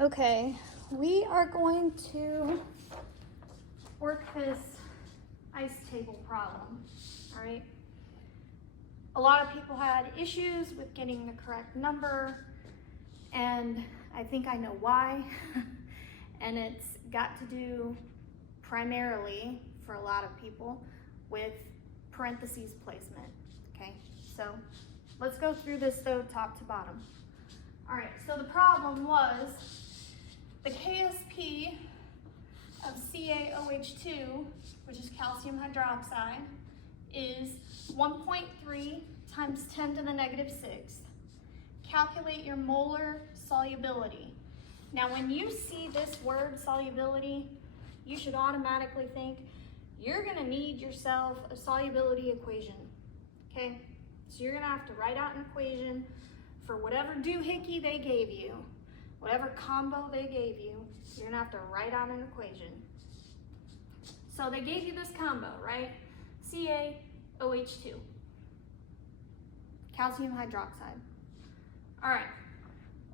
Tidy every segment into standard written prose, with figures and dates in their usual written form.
Okay, we are going to work this ice table problem, all right? A lot of people had issues with getting the correct number, and I think I know why. And it's got to do primarily, for a lot of people, with parentheses placement, okay? So let's go through this though, top to bottom. All right, so the problem was the KSP of CaOH2, which is calcium hydroxide, is 1.3 times 10 to the negative 6th. Calculate your molar solubility. Now, when you see this word solubility, you should automatically think you're gonna need yourself a solubility equation, okay? So you're gonna have to write out an equation for whatever doohickey they gave you, whatever combo they gave you, you're gonna have to write out an equation. So they gave you this combo, right? CaOH2, calcium hydroxide. All right,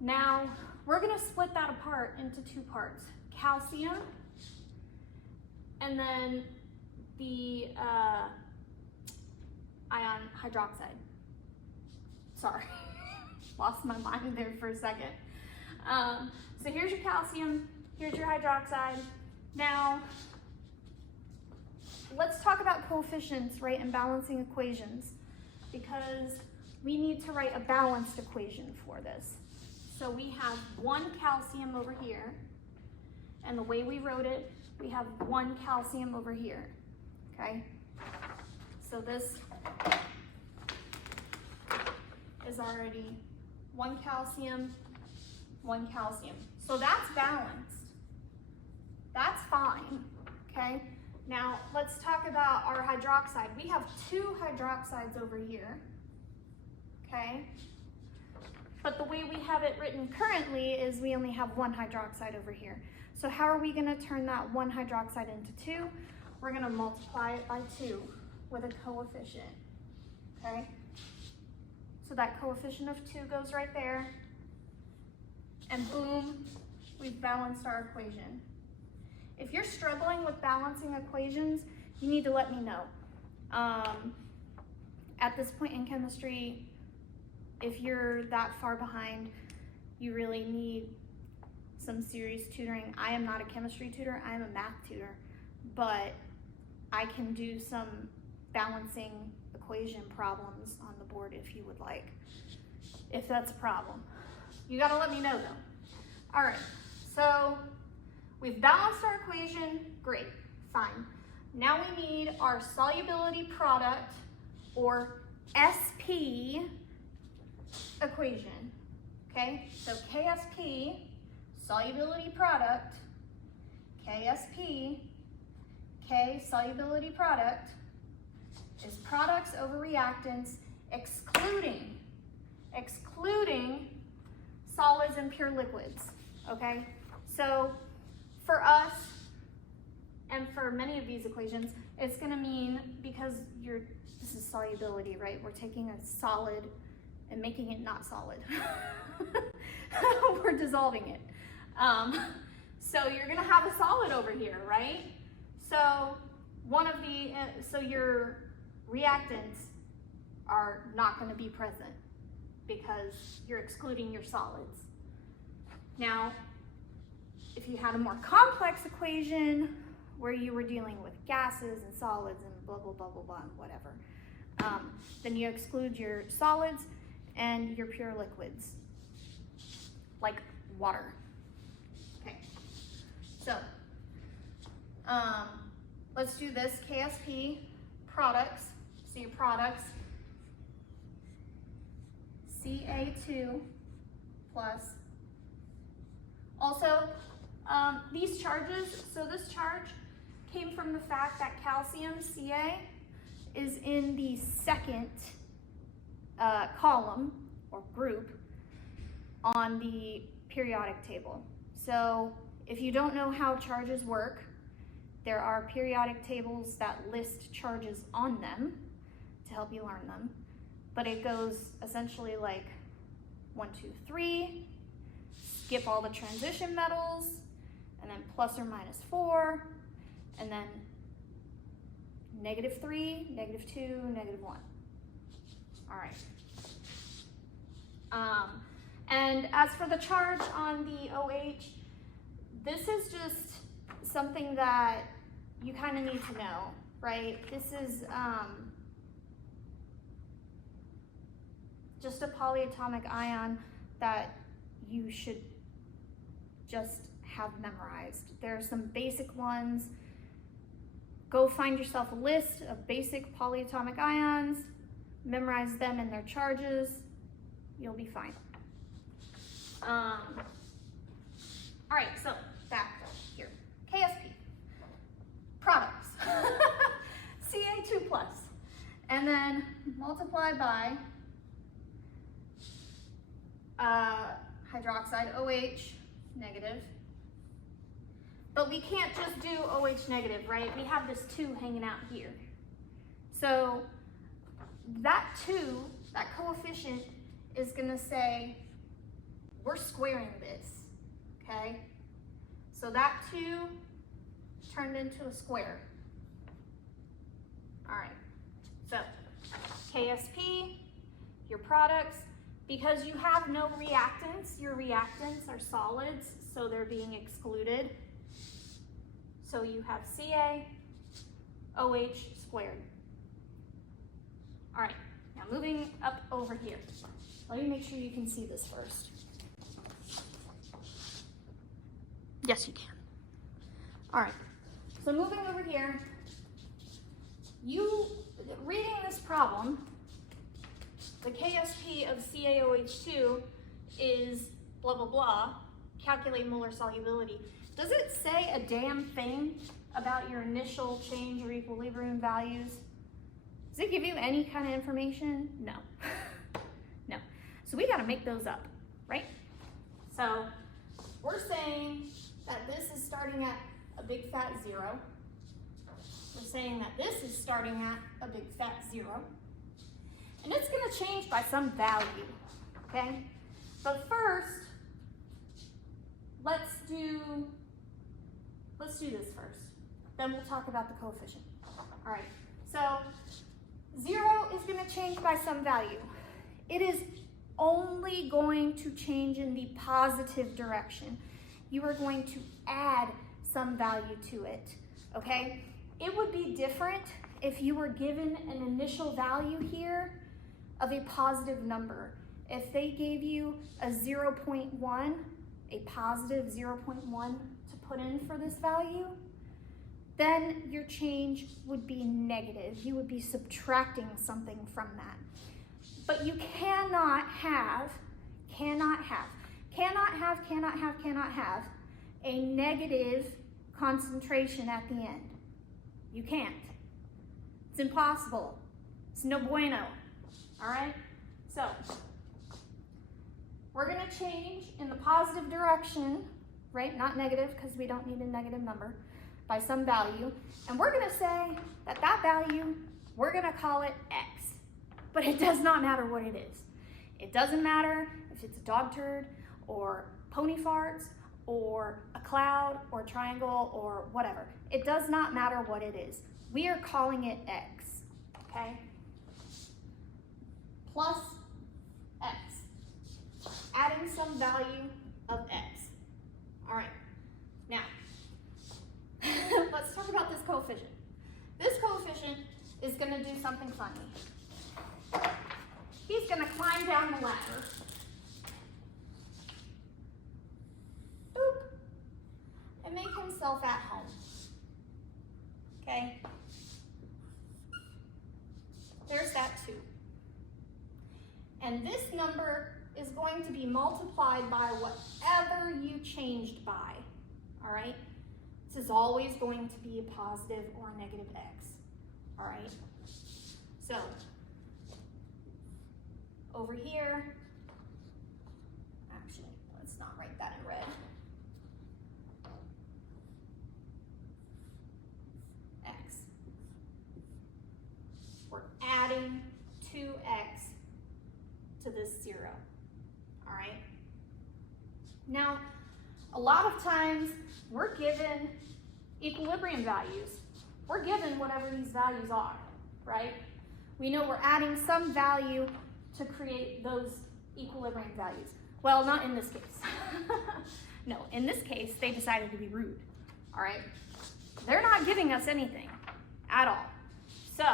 now we're gonna split that apart into two parts, calcium and then the ion hydroxide. Sorry, lost my mind there for a second. So here's your calcium, here's your hydroxide. Now, let's talk about coefficients, right, and balancing equations, because we need to write a balanced equation for this. So we have one calcium over here, and the way we wrote it, we have one calcium over here, okay? So this is already one calcium. So that's balanced. That's fine, okay? Now let's talk about our hydroxide. We have two hydroxides over here, okay? But the way we have it written currently is we only have one hydroxide over here. So how are we gonna turn that one hydroxide into two? We're gonna multiply it by 2 with a coefficient, okay? So that coefficient of 2 goes right there, and boom, we've balanced our equation. If you're struggling with balancing equations, you need to let me know. At this point in chemistry, if you're that far behind, you really need some serious tutoring. I am not a chemistry tutor, I am a math tutor, but I can do some balancing equation problems on the board if you would like, if that's a problem. You gotta let me know though. All right, so we've balanced our equation, great, fine. Now we need our solubility product, or SP equation, okay? So KSP, solubility product, KSP, K, solubility product, is products over reactants excluding solids and pure liquids, okay? So for us, and for many of these equations, it's gonna mean, because this is solubility, right? We're taking a solid and making it not solid. We're dissolving it. So you're gonna have a solid over here, right? So so your reactants are not gonna be present because you're excluding your solids. Now, if you had a more complex equation where you were dealing with gases and solids and blah, blah, blah, blah, blah, whatever, then you exclude your solids and your pure liquids, like water. Okay, so let's do this KSP products. So your products, Ca2 plus. Also, these charges, so this charge came from the fact that calcium, Ca, is in the second column or group on the periodic table. So if you don't know how charges work, there are periodic tables that list charges on them to help you learn them. But it goes essentially like 1, 2, 3, skip all the transition metals, and then plus or minus 4, and then -3, -2, -1. All right. And as for the charge on the OH, this is just something that you kind of need to know, right? This is just a polyatomic ion that you should just have memorized. There are some basic ones. Go find yourself a list of basic polyatomic ions, memorize them and their charges, you'll be fine. All right, so back here. KSP, products, Ca2+, and then multiply by hydroxide OH negative. But we can't just do OH negative, right? We have this 2 hanging out here. So that 2, that coefficient, is gonna say, we're squaring this, okay? So that 2 turned into a square. All right, so KSP, your products, because you have no reactants, your reactants are solids, so they're being excluded. So you have CaOH squared. All right, now moving up over here. Let me make sure you can see this first. Yes, you can. All right, so moving over here, reading this problem, the KSP of CaOH2 is blah, blah, blah, calculate molar solubility. Does it say a damn thing about your initial change or equilibrium values? Does it give you any kind of information? No. No. So we got to make those up, right? So we're saying that this is starting at a big fat 0. We're saying that this is starting at a big fat 0. And it's going to change by some value, okay? But first, let's do this first. Then we'll talk about the coefficient. All right, so 0 is going to change by some value. It is only going to change in the positive direction. You are going to add some value to it, okay? It would be different if you were given an initial value here of a positive number. If they gave you a 0.1, a positive 0.1 to put in for this value, then your change would be negative. You would be subtracting something from that. But you cannot have a negative concentration at the end. You can't. It's impossible. It's no bueno. All right? So we're going to change in the positive direction, right? Not negative, because we don't need a negative number, by some value. And we're going to say that that value, we're going to call it X. But it does not matter what it is. It doesn't matter if it's a dog turd or pony farts or a cloud or a triangle or whatever. It does not matter what it is. We are calling it X, okay? Plus X, adding some value of X. All right, now, let's talk about this coefficient. This coefficient is gonna do something funny. He's gonna climb down the ladder. Boop, and make himself at home, okay? There's that 2. And this number is going to be multiplied by whatever you changed by, all right? This is always going to be a positive or a negative X, all right? So, over here, actually, let's not write that in red. X. We're adding 2X to this 0, all right? Now, a lot of times we're given equilibrium values. We're given whatever these values are, right? We know we're adding some value to create those equilibrium values. Well, not in this case. No, in this case, they decided to be rude, all right? They're not giving us anything at all. So,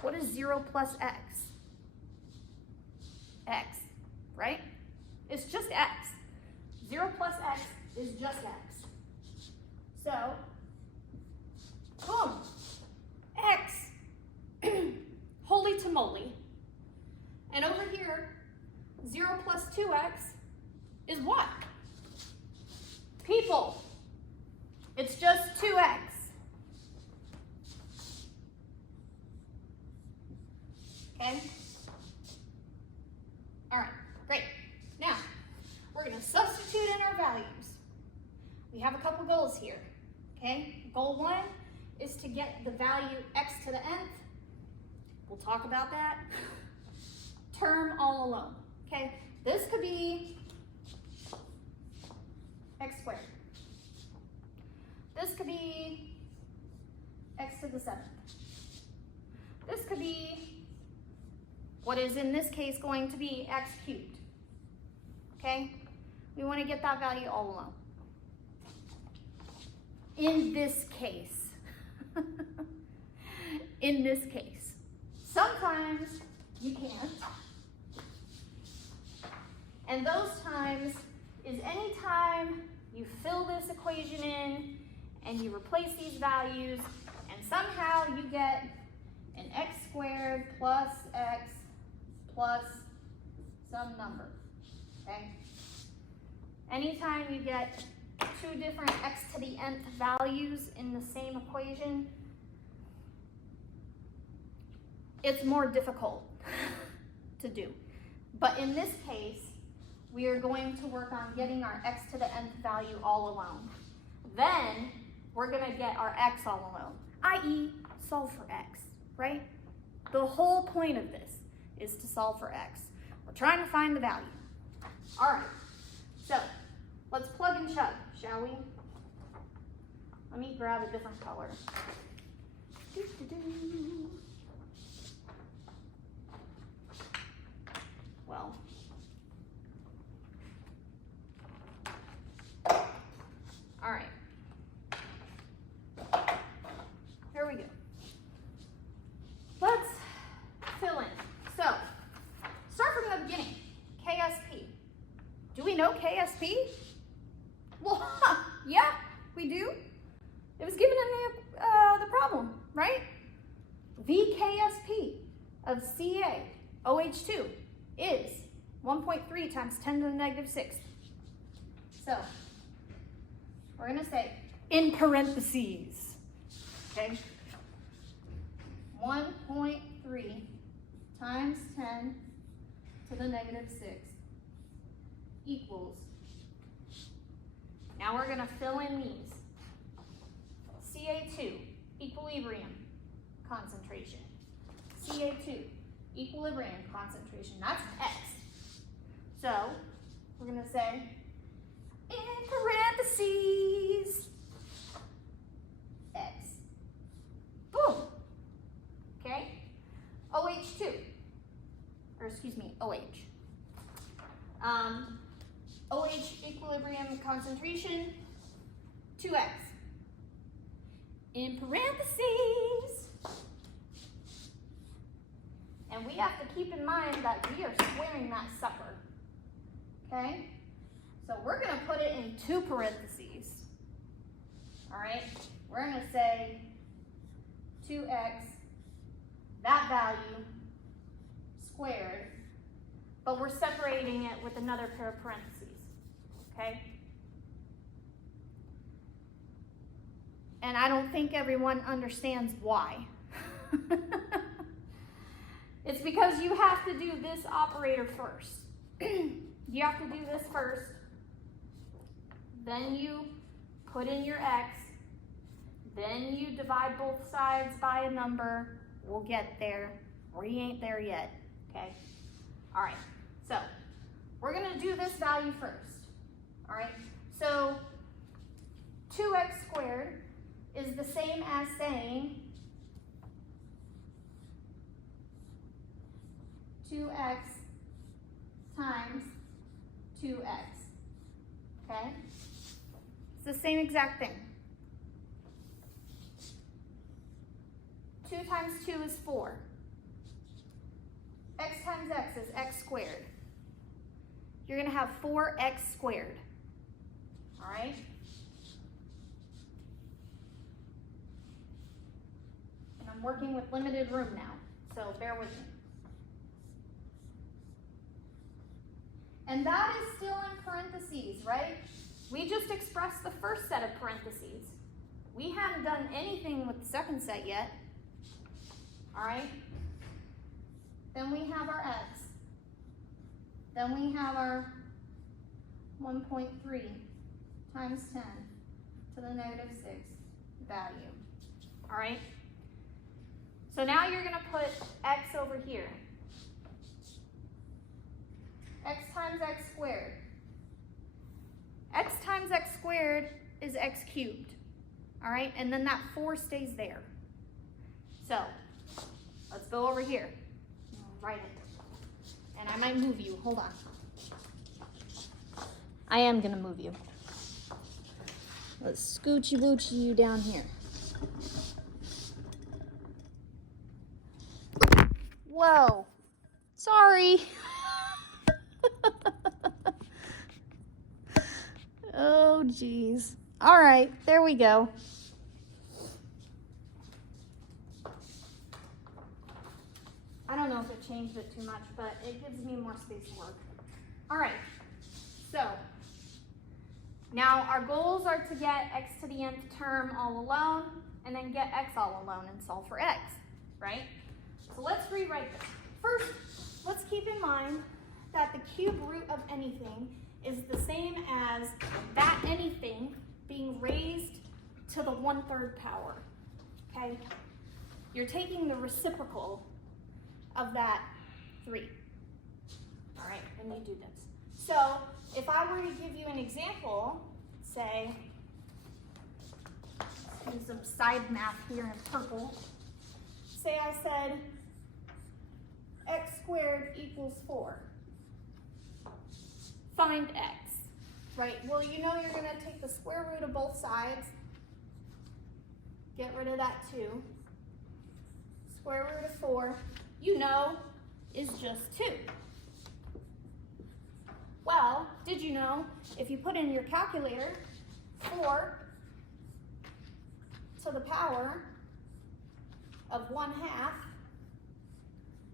what is 0 plus x? X, right? It's just x. 0 plus x is just x. So, boom, x, holy tamale. And over here, 0 plus 2x is what? People, it's just 2x. Okay? All right, great. Now, we're going to substitute in our values. We have a couple goals here, okay? Goal 1 is to get the value x to the nth. We'll talk about that. Term all alone, okay? This could be x squared. This could be x to the 7th. This could be what is in this case going to be x cubed, okay? We want to get that value all alone. In this case, in this case, sometimes you can't. And those times is any time you fill this equation in and you replace these values and somehow you get an x squared plus x plus some number, okay? Anytime you get two different x to the nth values in the same equation, it's more difficult to do. But in this case, we are going to work on getting our x to the nth value all alone. Then we're gonna get our x all alone, i.e. solve for x, right? The whole point of this is to solve for x. We're trying to find the value. All right, so let's plug and chug, shall we? Let me grab a different color. Well, all right. Here we go. Let's fill in. So, start from the beginning. KSP. Do we know KSP? Well, yeah, we do. It was given in the problem, right? VKSP of CaOH2 is 1.3 times 10 to the negative 6th. So, we're going to say in parentheses, okay? 1.3 times 10 to the negative 6th equals, now we're going to fill in these. Ca2, equilibrium concentration. Ca2, equilibrium concentration, that's X. So, we're going to say, in parentheses, X. Boom. Okay? OH2, or excuse me, OH. OH equilibrium concentration, 2X. In parentheses. And we have to keep in mind that we are squaring that sucker. Okay? So we're going to put it in 2 parentheses. All right? We're going to say 2x, that value, squared, but we're separating it with another pair of parentheses. Okay? And I don't think everyone understands why. It's because you have to do this operator first. You have to do this first. Then you put in your x. Then you divide both sides by a number. We'll get there. We ain't there yet. Okay? All right. So we're gonna do this value first, all right? So 2x squared is the same as saying 2x times 2x, okay? It's the same exact thing. 2 times 2 is 4. X times x is x squared. You're going to have 4x squared, all right? And I'm working with limited room now, so bear with me. And that is still in parentheses, right? We just expressed the first set of parentheses. We haven't done anything with the second set yet, all right? Then we have our x. Then we have our 1.3 times 10 to the negative 6 value, all right? So now you're gonna put x over here. X times x squared. X times x squared is x cubed, all right? And then that 4 stays there. So let's go over here. Write it. And I might move you. Hold on. I am gonna move you. Let's scoochy boochy you down here. Whoa. Sorry. Oh, geez. All right, there we go. I don't know if it changed it too much, but it gives me more space to work. All right, so now our goals are to get x to the nth term all alone, and then get x all alone and solve for x, right? So let's rewrite this. First, let's keep in mind that the cube root of anything is the same as that anything being raised to the 1/3 power, okay? You're taking the reciprocal of that 3, all right, and you do this. So if I were to give you an example, say, let's do some side math here in purple. Say I said x squared equals 4. Find x, right? Well, you know you're gonna take the square root of both sides, get rid of that 2. Square root of 4, you know, is just 2. Well, did you know if you put in your calculator 4 to the power of 1/2,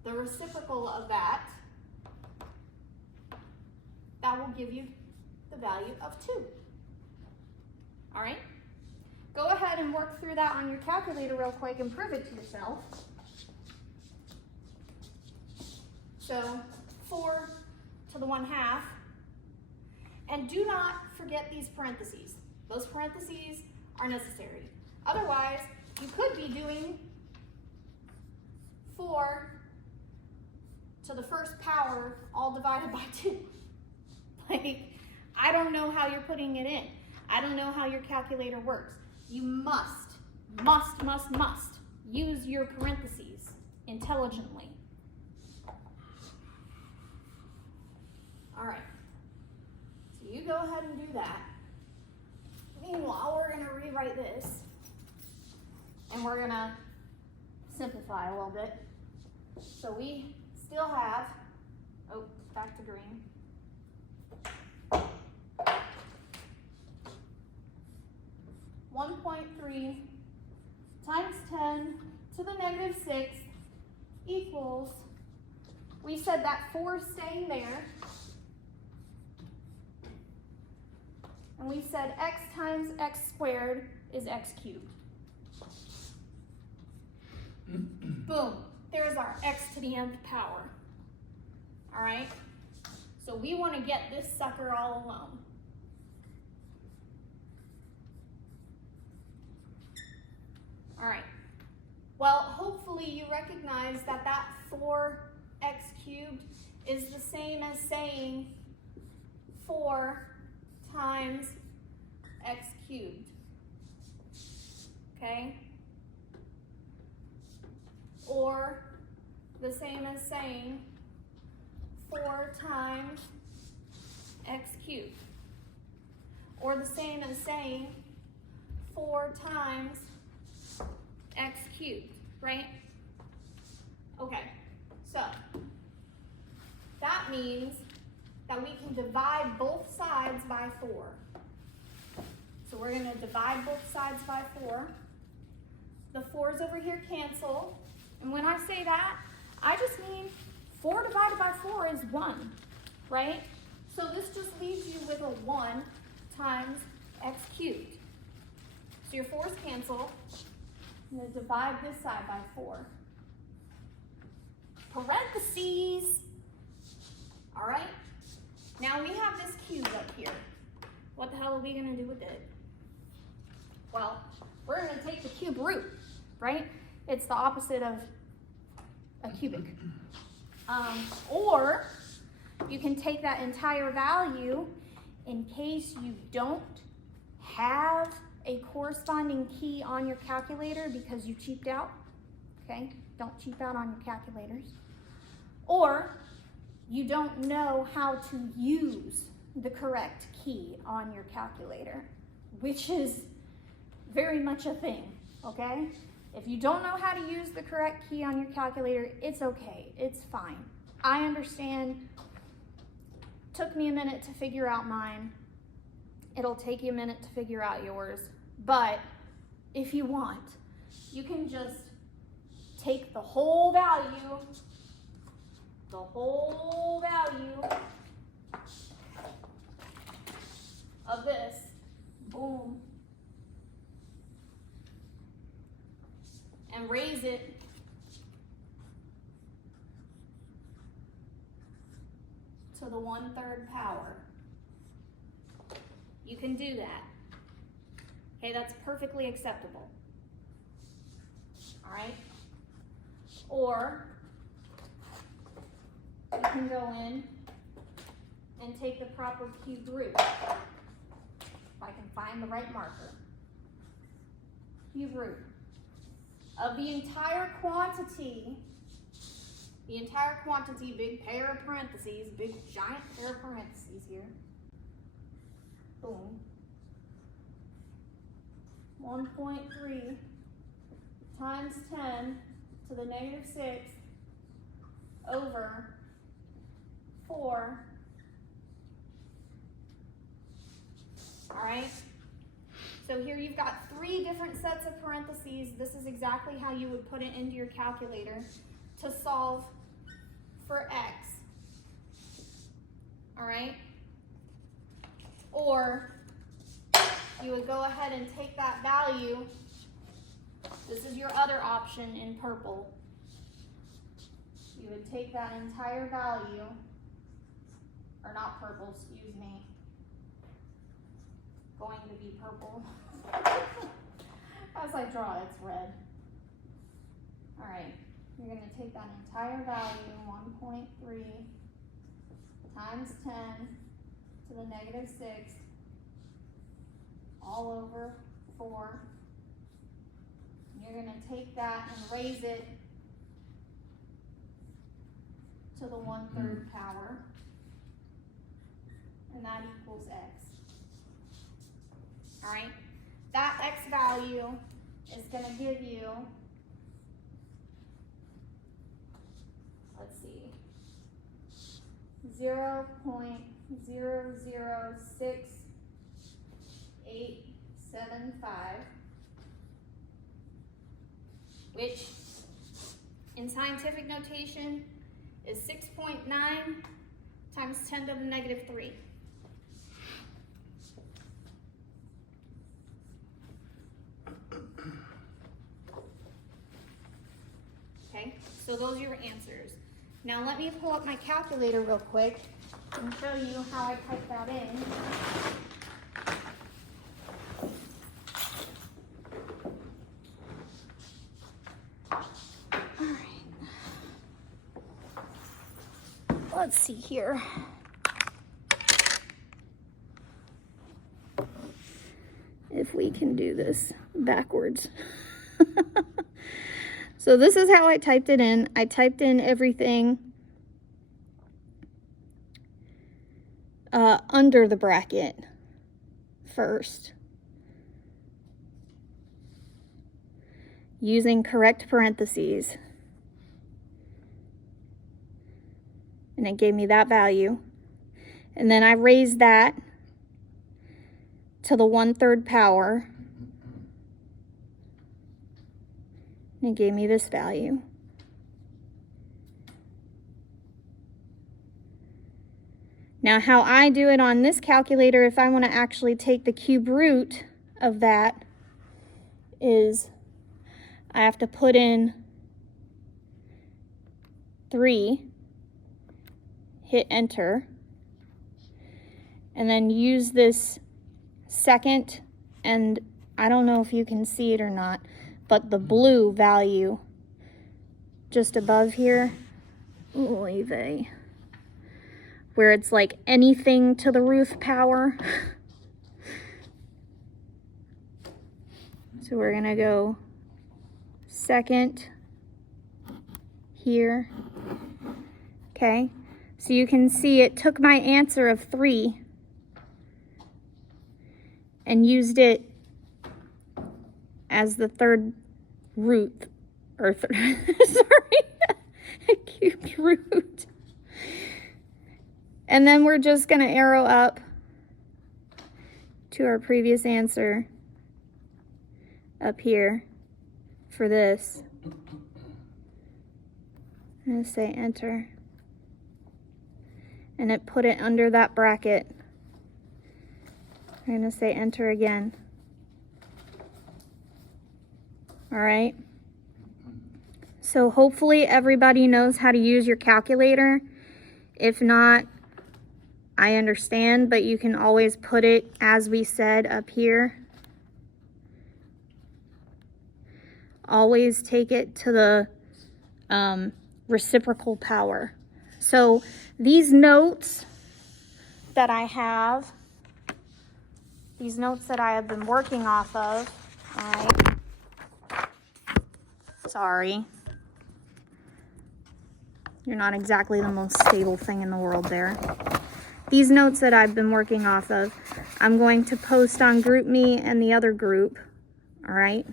the reciprocal of that will give you the value of 2. All right? Go ahead and work through that on your calculator real quick and prove it to yourself. So 4 to the 1/2. And do not forget these parentheses. Those parentheses are necessary. Otherwise, you could be doing 4 to the first power all divided by 2. Like, I don't know how you're putting it in. I don't know how your calculator works. You must use your parentheses intelligently. All right, so you go ahead and do that. Meanwhile, we're gonna rewrite this, and we're gonna simplify a little bit. So we still have, oh, back to green. 1.3 times 10 to the negative 6 equals, we said that 4 is staying there, and we said x times x squared is x cubed. Boom, there's our x to the nth power. All right, so we want to get this sucker all alone. All right, well, hopefully you recognize that that 4x cubed is the same as saying 4 times x cubed. Okay? Or the same as saying 4 times x cubed. Or the same as saying 4 times x cubed, right? Okay, so that means that we can divide both sides by 4. So we're going to divide both sides by 4. The 4's over here cancel. And when I say that, I just mean 4 divided by 4 is 1, right? So this just leaves you with a 1 times x cubed. So your 4's cancel. I'm going to divide this side by 4. Parentheses. All right? Now we have this cube up here. What the hell are we going to do with it? Well, we're going to take the cube root, right? It's the opposite of a cubic. Or you can take that entire value in case you don't have a corresponding key on your calculator because you cheaped out, okay? Don't cheap out on your calculators. Or you don't know how to use the correct key on your calculator, which is very much a thing, okay? If you don't know how to use the correct key on your calculator, it's okay, it's fine. I understand. Took me a minute to figure out mine. It'll take you a minute to figure out yours. But if you want, you can just take the whole value of this, boom, and raise it to the 1/3 power. You can do that. Okay, that's perfectly acceptable. All right? Or you can go in and take the proper cube root. If I can find the right marker. Cube root of the entire quantity, big pair of parentheses, big giant pair of parentheses here. Boom. 1.3 times 10 to the -6 over 4. All right? So here you've got 3 different sets of parentheses. This is exactly how you would put it into your calculator to solve for x. All right? Or you would go ahead and take that value. This is your other option in purple. You would take that entire value, or not purple, excuse me. Going to be purple. As I draw, it's red. All right, you're going to take that entire value, 1.3 times 10 to the -6, all over 4. You're going to take that and raise it to the 1/3 power, and that equals x. All right, that x value is going to give you, let's see, 0.006875, which in scientific notation is 6.9 times 10 to the -3. Okay, so those are your answers. Now let me pull up my calculator real quick and show you how I type that in. Let's see here. if we can do this backwards. So this is how I typed it in. I typed in everything under the bracket first, using correct parentheses. And it gave me that value. And then I raised that to the 1/3 power. And it gave me this value. Now how I do it on this calculator, if I want to actually take the cube root of that, is I have to put in 3, hit enter, and then use this second, and I don't know if you can see it or not, but the blue value just above here, oy vey, where it's like anything to the root power. So we're gonna go second here. Okay, so you can see it took my answer of 3 and used it as the 3rd root, or sorry, cubed root. And then we're just gonna arrow up to our previous answer up here for this. I'm gonna say enter. And it put it under that bracket. I'm gonna say enter again. All right. So hopefully everybody knows how to use your calculator. If not, I understand, but you can always put it, as we said, up here. Always take it to the reciprocal power. So these notes that I have, these notes that I have been working off of, all right. Sorry. You're not exactly the most stable thing in the world there. These notes that I've been working off of, I'm going to post on GroupMe and the other group, all right?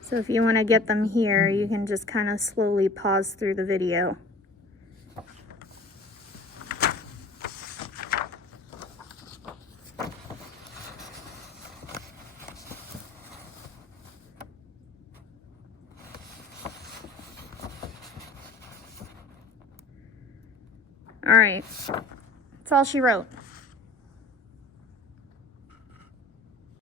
So if you want to get them here, you can just kind of slowly pause through the video. All right, that's all she wrote.